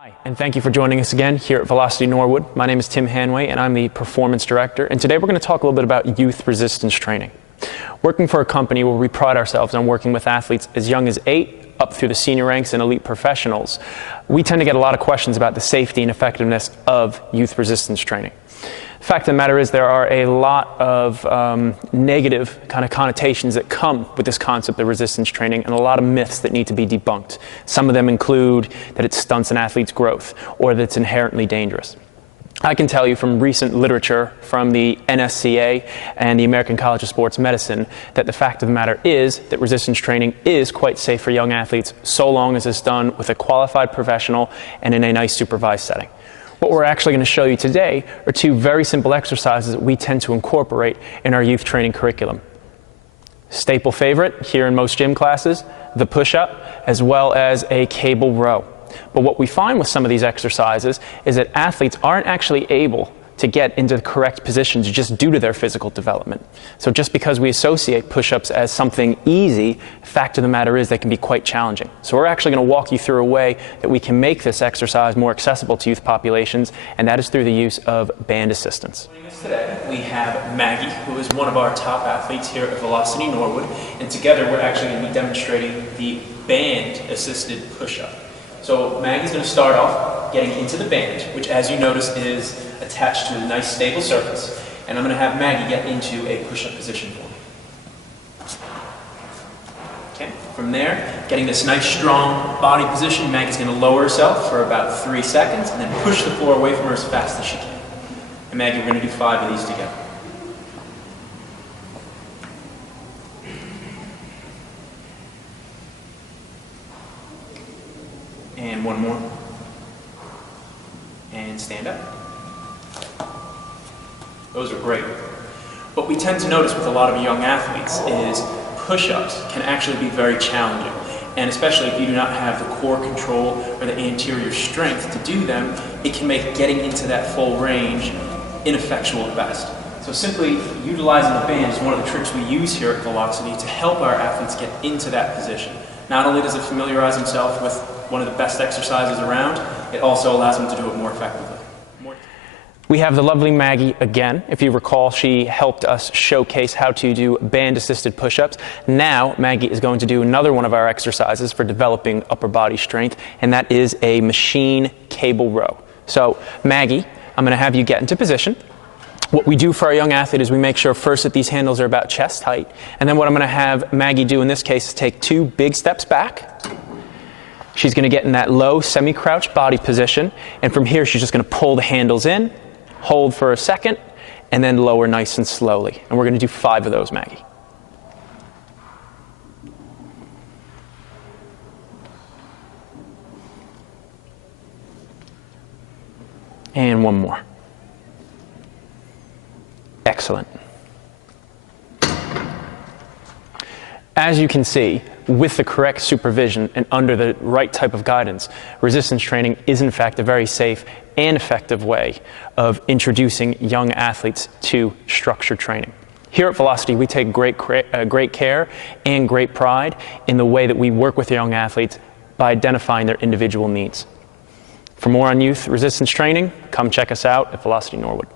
Hi, and thank you for joining us again here at Velocity Norwood. My name is Tim Hanway, and I'm the Performance Director. And today we're going to talk a little bit about youth resistance training. Working for a company where we pride ourselves on working with athletes as young as 8 up through the senior ranks and elite professionals, we tend to get a lot of questions about the safety and effectiveness of youth resistance training. The fact of the matter is there are a lot of negative kind of connotations that come with this concept of resistance training and a lot of myths that need to be debunked. Some of them include that it stunts an athlete's growth or that it's inherently dangerous. I can tell you from recent literature from the NSCA and the American College of Sports Medicine that the fact of the matter is that resistance training is quite safe for young athletes so long as it's done with a qualified professional and in a nice supervised setting. What we're actually going to show you today are 2 very simple exercises that we tend to incorporate in our youth training curriculum. Staple favorite here in most gym classes, the push-up, as well as a cable row. But what we find with some of these exercises is that athletes aren't actually able to get into the correct positions just due to their physical development. So just because we associate push-ups as something easy, the fact of the matter is they can be quite challenging. So we're actually going to walk you through a way that we can make this exercise more accessible to youth populations, and that is through the use of band assistance. Joining us today, we have Maggie, who is one of our top athletes here at Velocity Norwood, and together we're actually going to be demonstrating the band-assisted push-up. So Maggie's going to start off getting into the band, which as you notice is attached to a nice stable surface. And I'm going to have Maggie get into a push-up position for me. Okay. From there, getting this nice strong body position, Maggie's going to lower herself for about 3 seconds and then push the floor away from her as fast as she can. And Maggie, we're going to do 5 of these together. And 1 more. And stand up. Those are great. What we tend to notice with a lot of young athletes is push-ups can actually be very challenging. And especially if you do not have the core control or the anterior strength to do them, it can make getting into that full range ineffectual at best. So simply utilizing the band is one of the tricks we use here at Velocity to help our athletes get into that position. Not only does it familiarize himself with one of the best exercises around, it also allows him to do it more effectively. We have the lovely Maggie again. If you recall, she helped us showcase how to do band-assisted push-ups. Now, Maggie is going to do another one of our exercises for developing upper body strength, and that is a machine cable row. So, Maggie, I'm going to have you get into position. What we do for our young athlete is we make sure first that these handles are about chest height, and then what I'm going to have Maggie do in this case is take 2 big steps back. She's going to get in that low semi-crouched body position, and from here she's just going to pull the handles in, hold for a second, and then lower nice and slowly. And we're going to do 5 of those, Maggie. And 1 more. Excellent. As you can see, with the correct supervision and under the right type of guidance, resistance training is in fact a very safe and effective way of introducing young athletes to structured training. Here at Velocity, we take great care and great pride in the way that we work with young athletes by identifying their individual needs. For more on youth resistance training, come check us out at Velocity Norwood.